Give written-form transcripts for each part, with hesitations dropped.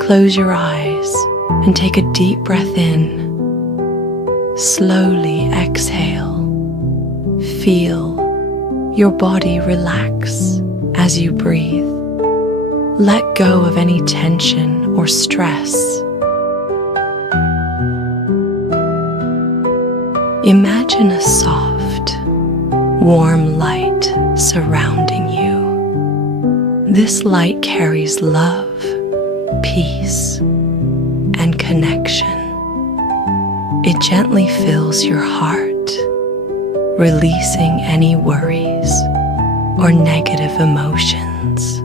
Close your eyes and take a deep breath in. Slowly exhale. Feel your body relax as you breathe. Let go of any tension or stress. Imagine a soft, warm light surrounding you. This light carries love, peace, and connection. It gently fills your heart, releasing any worries or negative emotions.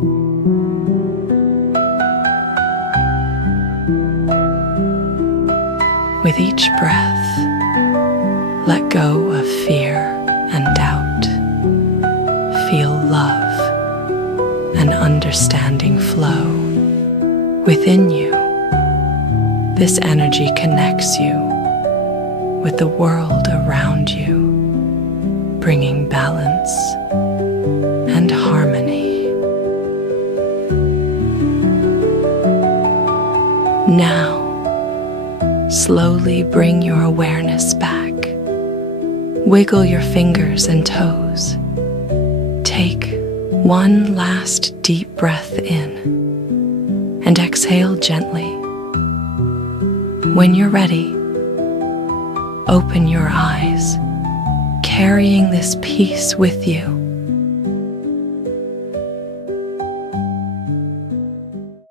With each breath, let go of fear and doubt. Feel love and understanding flow within you. This energy connects you with the world around you, bringing balance and harmony. Now, slowly bring your awareness back. Wiggle your fingers and toes. Take one last deep breath in and exhale gently. When you're ready, open your eyes, carrying this peace with you